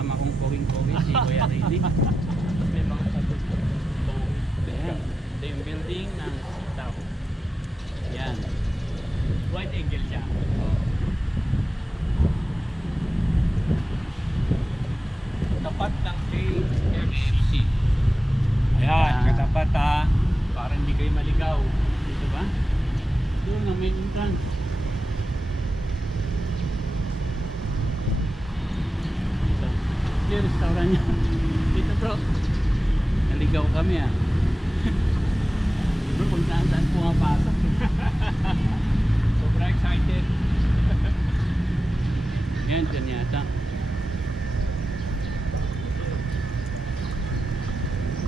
kasama kong kowing-kowing si Kuya Rini. May mga sagot ko. Ayan. Ito yung building ng Sitaw. Yan. Wide angle siya. Tapat ng KFC. Ayan, katapat ha. Para hindi kayo maligaw. Dito ba? Doon ang main entrance. Dito. Ito yung restaurant niya. Dito bro. Naligaw kami ah. Bro, kung saan pumapasok. Sobrang excited. Yan, dyan yata.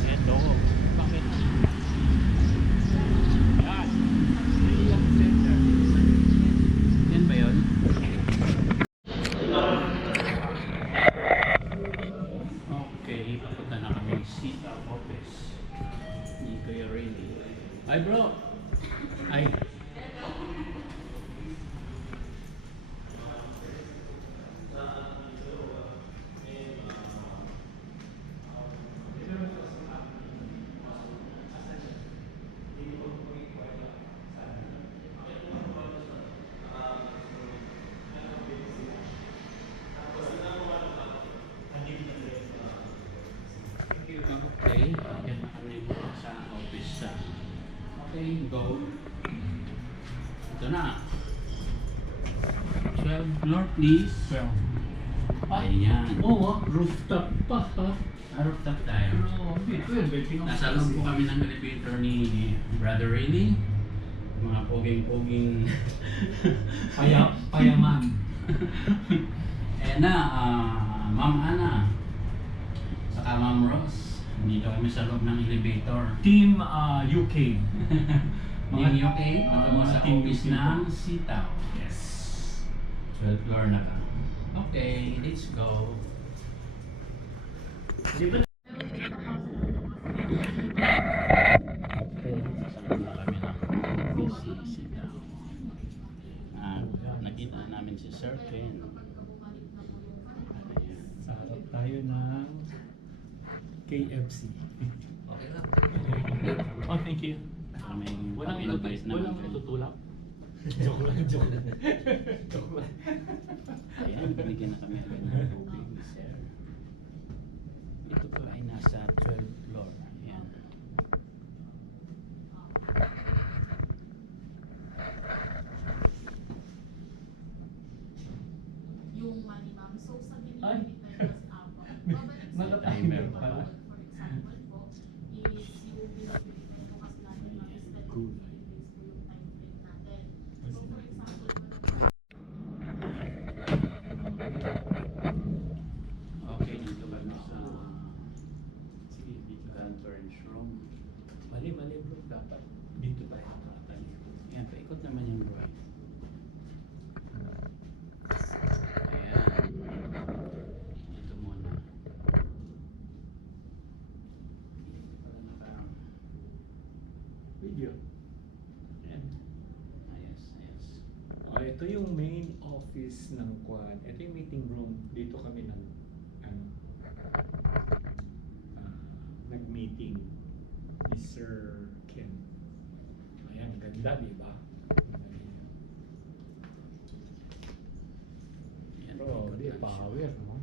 Eto. Bakit? Yan. Riyang Center. Yan ba yun? Okay, papunta na kami ng Sitaw office. Hindi kayo ready. Ay bro! Ay! Okay, yan na kami sa office. Okay, go. Ito na. 12 floor please. Ayan. Oo, rooftop pa ha. Rooftop tayo. Nasa loob po kami ng elevator ni Brother Rini. Mga poging-poging Payaman. Ayan na, Ma'am Ana. Saka Ma'am Rose. Dito kami sa loob ng elevator. Team UK. Team UK, patungo sa Team office UK. ng Sitaw. Yes. 12th floor na ka. Okay, let's go. Okay, sasama na kami ng office ni Sitaw. Nakita na namin si Sir Ken. Ayan. Sa harap tayo ng KFC. Okay lang. Oh, thank you. May Walang pag-invite naman walang kayo. tutulak. Joke lang, joke lang. Joke lang. Ayan, binigyan na kami agad ng tubig ni Sir. Ito po ay nasa 12th floor. Ayan. Yung money ma'am. So sa Ay. binibigay mas apo. Babalik sa Naka-timer inyo, pala. for example po, is yung binibigay po kasi natin ma'am is 10 Cool. days po yung time frame natin. So for example, Okay, dito kami sa conference room. Mali bro. Dapat dito tayo nakatayo. Ayan, paikot naman yung bro. Ayan. Ito muna. Para Video. Ayan. Ayos. Ito yung main office ng Kwan. Ito yung meeting room. Dito kami nag-meeting ni Sir Ken. Ayan, ganda, di ba? Ayan, Bro, paikot di lang siya. power, no?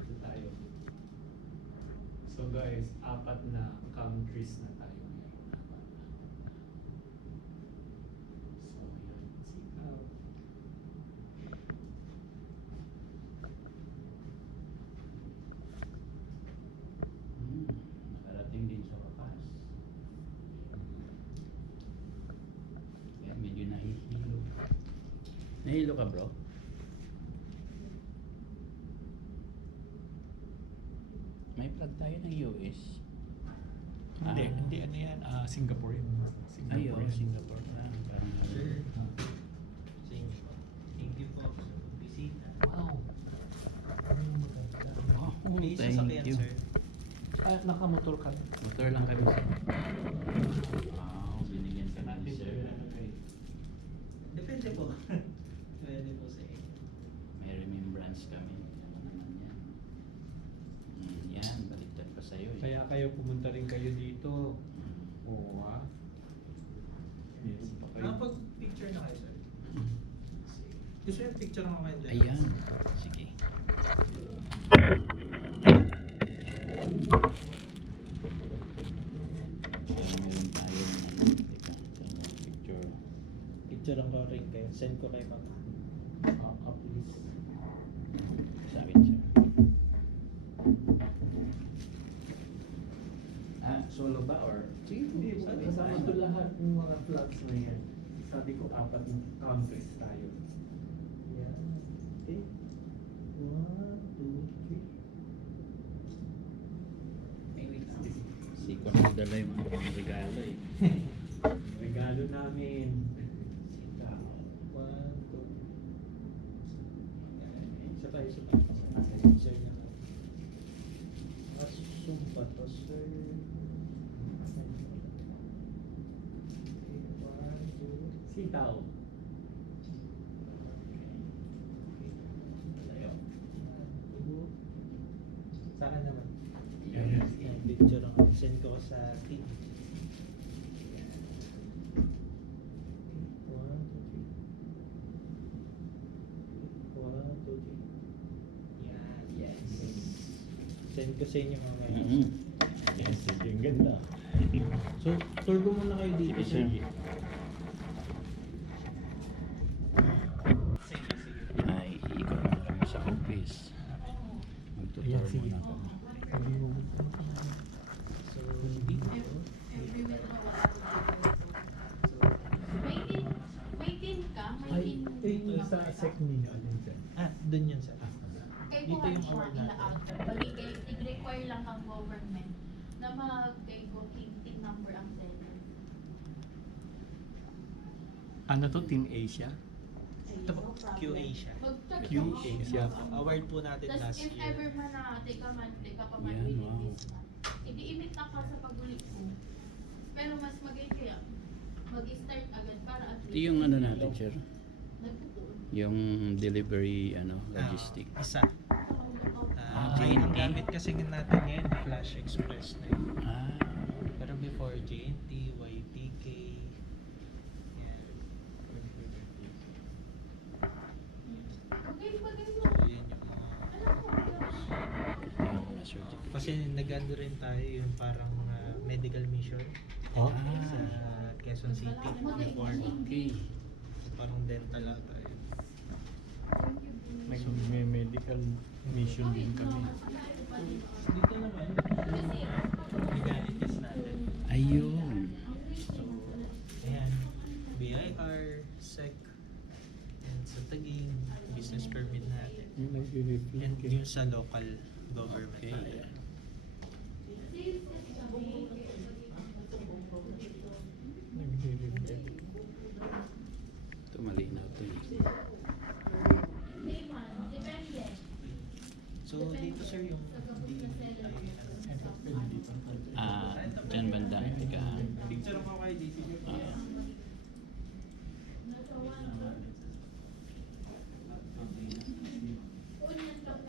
Ito tayo. So guys, 4 na countries na tayo ngayon. So yan, Sitaw. Nakarating din sa wakas. Kaya medyo nahihilo. Nahihilo ka bro? May plug tayo ng US. Hindi, ano yan? Singapore yun. Ay, oh, yan. Singapore na. Parang Thank you po sa pagbisita. Wow! Ano yung maganda? Oh, May thank sasakyan, you. sir. Nakamotor ka. Motor lang kami. Wow, Gusto yung picture mo kayo dyan? Ayan. Sige. Meron tayo ng ano. Teka, picture. Picture ang ko rin kayo. Send ko kay Mama. Please. Sa akin, sir. Solo ba or? Sige, hindi. Kasama ito lahat ng mga vlogs na yan. Sabi ko, 4 countries tayo. Yan. Okay. 1, 2, 3. May wait lang. Si Kwan nagdala yung mga regalo eh. Regalo namin. Ikaw. 1, 2. Isa pa, isa pa. Sir naman. Asum pa to, sir. 1, 2. Sitaw. Tayo. 2. Sa akin naman. Yan. Yan, picture ang send ko sa team. 1, 2, 3. 1, 2, 3. Yan. Yes. Send ko sa inyo mamaya. Mm-hmm. Yes, yung ganda. So, tour ko muna kayo dito, Sige, sir. Ay, ikot na kami sa office. Magtutur Ayan, sige. muna kami. So, dito. Every week na wala. May tin ka? May Ay, tin sa sec ninyo, alin dyan? Dun yun, sir. Kay Dito yung siya award natin. ila-out. Bali, i-require lang ang government na mag-kay tin number ang teller. Ano to? Team Asia? Ito po, QA siya. Mag-check QA mo. siya. Award po natin Tas last if year. ever man na di ka pa man Yan, within wow. this month, i-imit na ka sa pagulit mo. Pero mas magay kaya mag-start agad para at Ito yung ano natin, sir. nagtutuon. Yung delivery, ano, logistic. Isa. Ah, Ang JNT. gamit kasi natin ngayon, Flash Express na yun. Ah, Pero before JNT, YTK, yan. Okay, bagay mo. So, yun yung mga... Alam mo, yung mga certificate. Kasi nag-ano rin tayo yung parang medical mission Oh? sa Quezon City before. Okay. So, parang dental ata yun. May medical mission din kami. Dito naman, legalities natin. Ayun. So, ayan, BIR, SEC, and sa Taguig, business permit natin. Yung nag-reflect And yung sa local government Okay. tayo. Nag-reflect. Ito malinaw to eh. So, dito sir yung Ah, dyan banda. Teka. picture mo kayo dito. Ah,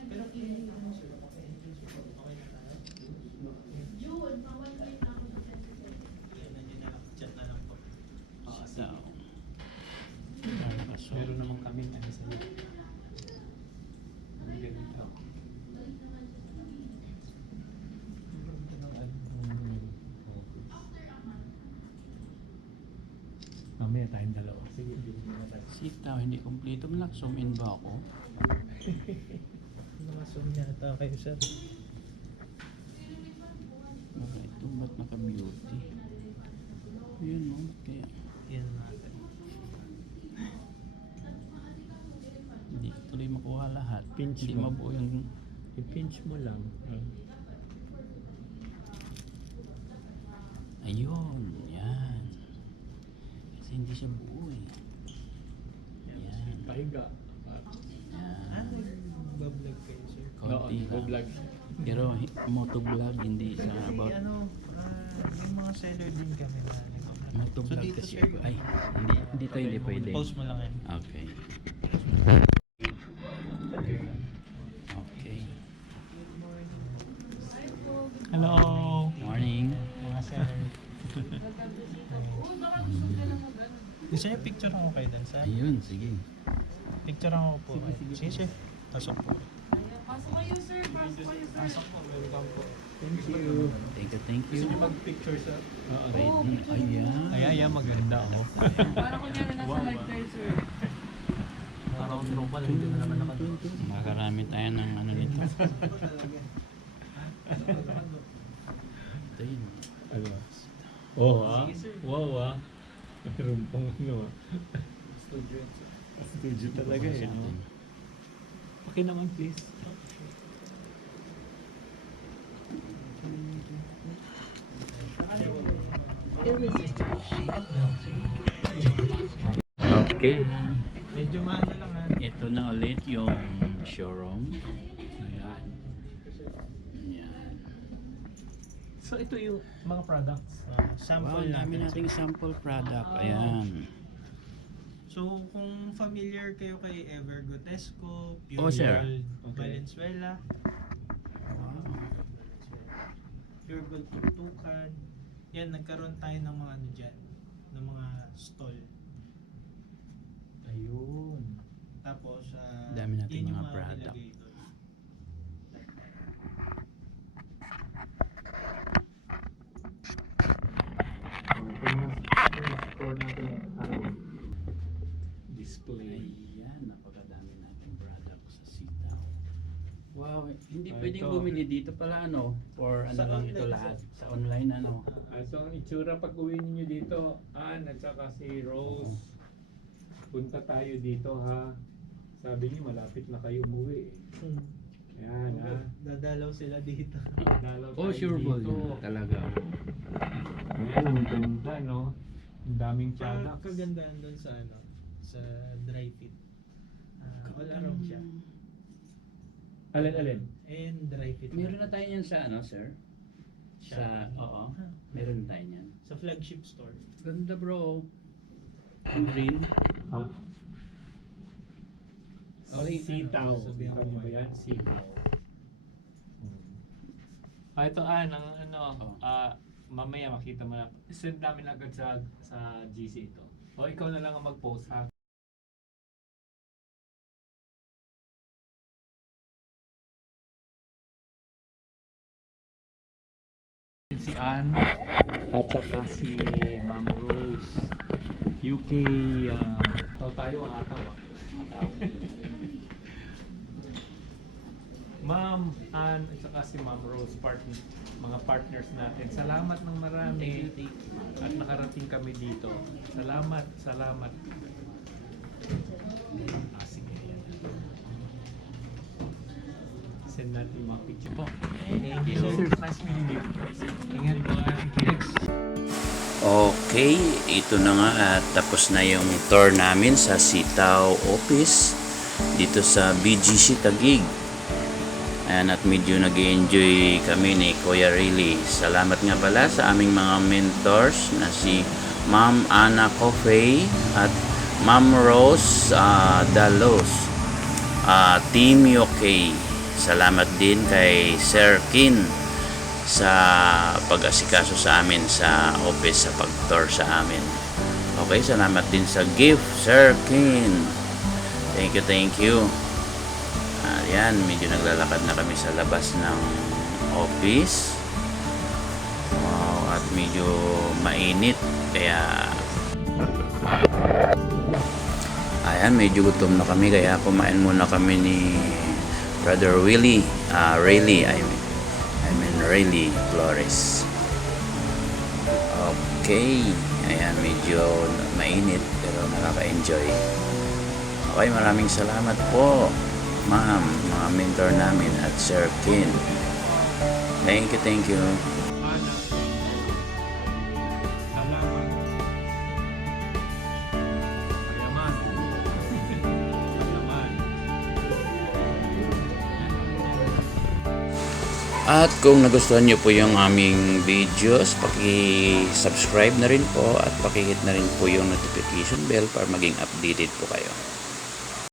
Pero feeling mo sir, okay na tayo? June, pa-1 na ako sa Senate. Yan na nyo na lang, chat na lang po. sit down. Meron naman kami ano sa iyo. Ang ganito. Mamaya tayong dalawa. Sige, bilhin na tayo. Sitaw, hindi kompleto. Zoom in ba ako? Nakasum yata kayo sir. Okay, ito ba't naka-beauty? Yun no, kaya Yan natin. hindi tuloy makuha lahat. Pinch Hindi mo. mabuo yung... I-pinch mo lang. Ayun, yan. Kasi hindi siya buo eh. Yan. Pahiga. Yan. Bablog kayo sir. Konti lang. vlog. Pero motovlog, hindi sa about... May mga seller din kami na Motovlog dito, kasi sir, ako. Ay, hindi to hindi pwede. Post mo lang yan. Okay. Okay. Hello! Morning. Mga seller. Gusto niyo picture ako kayo dun sir? Ayun, sige. Picture ako po. Sige, sige. Pasok po. Ayan, pasok kayo sir, pasok kayo sir. Pasok po. Welcome po. Thank you. Thank you. Gusto niyo mag-picture sa... Ready. Ayan. Ayan, maganda ako. Para kunyari nasa live tayo sir. Parang tropa lang, hindi na naman nakatulog. Makarami tayo ng ano nito. Ito yun. Ano? Oh, ha? Wow, ha? Meron pang ano, Studio. studio talaga eh, no? Okay naman, please. Okay. Medyo maano lang ha. Ito na ulit yung showroom. Ayan. Ayan. So, ito yung mga products. Sample Wow, dami nating sample product. Ayan. So, kung familiar kayo kay Evergotesco, Pure Oh, sir. Gold, Okay. Valenzuela, Wow. Pure Gold Tuktukan, yan, nagkaroon tayo ng mga ano dyan, ng mga stall. Ayun. Tapos, Dami nating yan yung mga product. nilagay doon. Store natin, display. Ayan, napakadami nating product sa Sitaw. Wow, hindi Ah, pwedeng ito. bumili dito pala ano, or ano Sa lang online, ito sir. lahat sa online ano. So, ang itsura pag uwi ninyo dito, Ann at saka si Rose, punta tayo dito ha. Sabi niyo malapit na kayo umuwi. Yan ha. Dadalaw sila dito. Dalaw Oh, tayo sure ball dito. yun talaga. Ayan, ang ganda no. Ang daming products. Kagandahan doon sa ano, sa dry fit. All around siya. Alin? And dry fit. Meron na tayo yan sa ano, sir? Sa, oo. Meron na tayo yan. Sa flagship store. Ganda bro. Ang green. Okay. Sitaw. Sabihan Sabi ko ba yan? Sitaw. Ito ang ano, Oh. mamaya makita mo na. Send namin agad sa GC ito. O ikaw na lang ang mag-post ha. Si Ann at saka si Ma'am Rose. UK, tayo ang ataw. Ma'am Ann at saka si Ma'am Rose, mga partners natin. Salamat ng marami at nakarating kami dito. Salamat. Sige, yan. Send natin yung mga picture po. Thank you, sir. Nice meeting you. Ingat po. Okay, ito na nga at tapos na yung tour namin sa Sitaw office dito sa BGC Taguig. Ayan, at medyo nag-enjoy kami ni Kuya Riley. Salamat nga pala sa aming mga mentors na si Ma'am Ana Coffey at Ma'am Rose Dalos, Team UK. Salamat din kay Sir Kin sa pag-asikaso sa amin sa office, sa pag-tour sa amin. Okay, salamat din sa gift, Sir Kin. Thank you. Ayan, medyo naglalakad na kami sa labas ng office. Wow, at medyo mainit. Kaya ayan, medyo gutom na kami. Kaya kumain muna kami ni Brother Willie. Riley Flores. Okay. Ayan, medyo mainit pero nakaka-enjoy. Okay, maraming salamat po, ma'am, mga mentor namin at Sir Kin. Thank you. Salamat. Mayaman. At kung nagustuhan nyo po yung aming videos, paki-subscribe na rin po at paki-hit na rin po yung notification bell para maging updated po kayo.